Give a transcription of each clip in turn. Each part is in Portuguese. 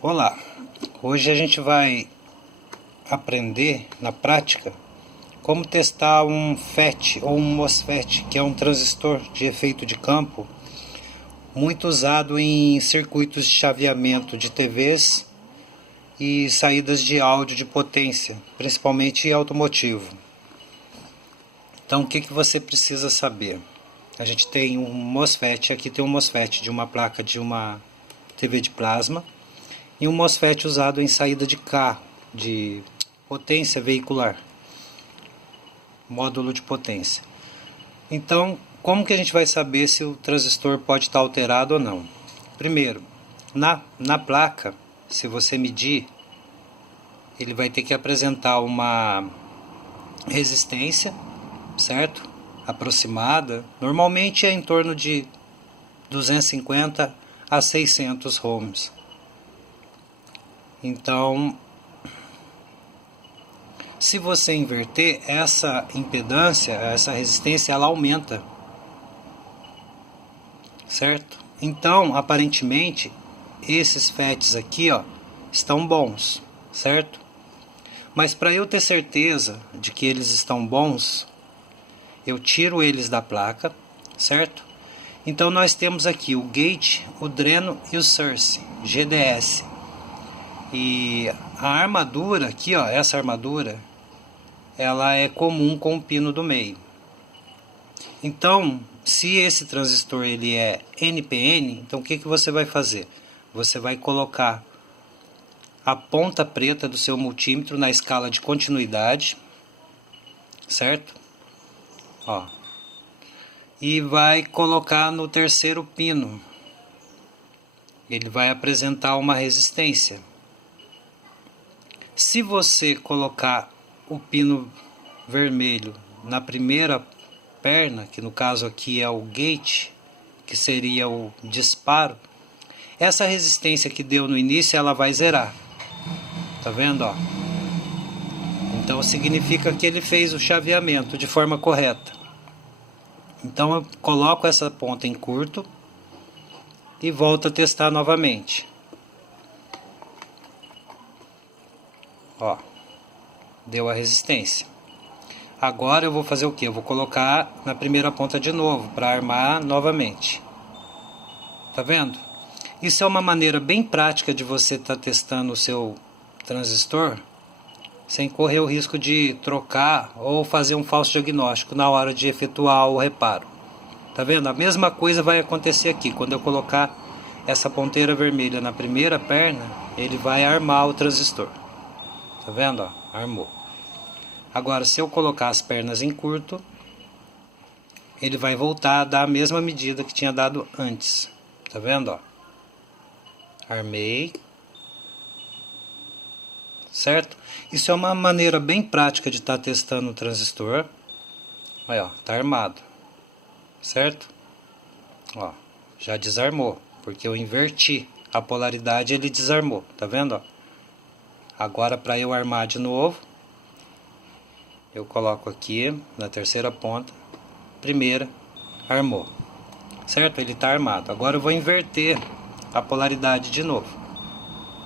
Olá, hoje a gente vai aprender na prática como testar um FET ou um MOSFET, que é um transistor de efeito de campo muito usado em circuitos de chaveamento de TVs e saídas de áudio de potência, principalmente automotivo. Então, o que você precisa saber? A gente tem um MOSFET, aqui tem um MOSFET de uma placa de uma TV de plasma e um MOSFET usado em saída de carro, de potência veicular, módulo de potência. Então, como que a gente vai saber se o transistor pode estar alterado ou não? Primeiro, na placa, se você medir, ele vai ter que apresentar uma resistência, certo? Aproximada, normalmente é em torno de 250 a 600 ohms. Então, se você inverter essa impedância, essa resistência, ela aumenta, certo? Então, aparentemente, esses FETs aqui, ó, estão bons, certo? Mas para eu ter certeza de que eles estão bons, eu tiro eles da placa, certo? Então nós temos aqui o gate, o dreno e o source, GDS. E a armadura aqui, ó, essa armadura, ela é comum com o pino do meio. Então, se esse transistor ele é NPN, então o que você vai fazer? Você vai colocar a ponta preta do seu multímetro na escala de continuidade, certo? Ó. E vai colocar no terceiro pino. Ele vai apresentar uma resistência. Se você colocar o pino vermelho na primeira perna, que no caso aqui é o gate, que seria o disparo, essa resistência que deu no início ela vai zerar. Tá vendo, ó? Então significa que ele fez o chaveamento de forma correta. Então eu coloco essa ponta em curto e volto a testar novamente. Ó, deu a resistência. Agora eu vou fazer o que? Eu vou colocar na primeira ponta de novo para armar novamente. Tá vendo? Isso é uma maneira bem prática de você estar testando o seu transistor sem correr o risco de trocar ou fazer um falso diagnóstico na hora de efetuar o reparo. Tá vendo? A mesma coisa vai acontecer aqui. Quando eu colocar essa ponteira vermelha na primeira perna, ele vai armar o transistor. Tá vendo? Ó, armou. Agora, se eu colocar as pernas em curto, ele vai voltar a dar a mesma medida que tinha dado antes. Tá vendo? Ó? Armei. Certo? Isso é uma maneira bem prática de estar testando o transistor. Aí, ó, tá armado. Certo? Ó, já desarmou, porque eu inverti a polaridade, ele desarmou. Tá vendo? Ó? Agora, para eu armar de novo, eu coloco aqui na terceira ponta, primeira, armou, certo? Ele está armado. Agora eu vou inverter a polaridade de novo,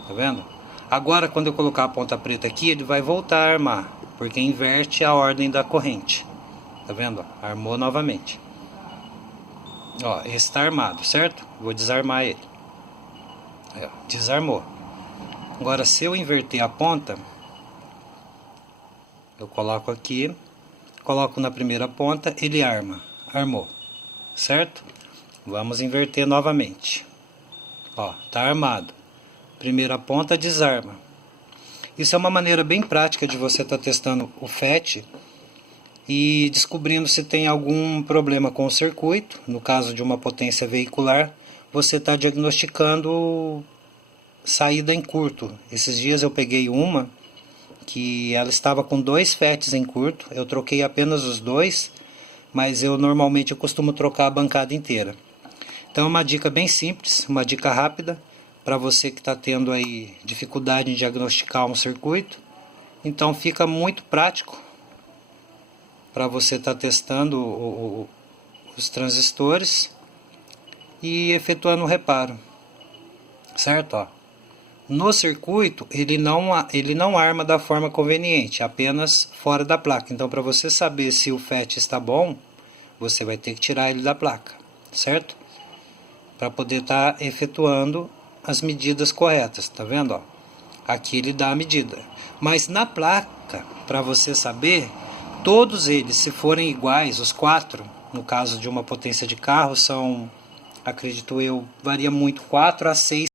tá vendo? Agora quando eu colocar a ponta preta aqui, ele vai voltar a armar, porque inverte a ordem da corrente, tá vendo? Armou novamente. Ó, esse está armado, certo? Vou desarmar ele. Aí, ó, desarmou. Agora se eu inverter a ponta, eu coloco aqui, coloco na primeira ponta, ele armou, certo? Vamos inverter novamente. Ó, tá armado. Primeira ponta, desarma. Isso é uma maneira bem prática de você estar testando o FET e descobrindo se tem algum problema com o circuito. No caso de uma potência veicular, você está diagnosticando saída em curto. Esses dias eu peguei uma que ela estava com 2 FETs em curto, eu troquei apenas os 2, mas eu costumo trocar a bancada inteira. Então é uma dica bem simples, uma dica rápida para você que está tendo aí dificuldade em diagnosticar um circuito. Então fica muito prático para você estar testando os transistores e efetuando o reparo, certo? Ó, No circuito, ele não arma da forma conveniente, apenas fora da placa. Então, para você saber se o FET está bom, você vai ter que tirar ele da placa, certo? Para poder estar efetuando as medidas corretas, tá vendo? Ó? Aqui ele dá a medida. Mas na placa, para você saber, todos eles, se forem iguais, os 4, no caso de uma potência de carro, são, acredito eu, varia muito, 4 a 6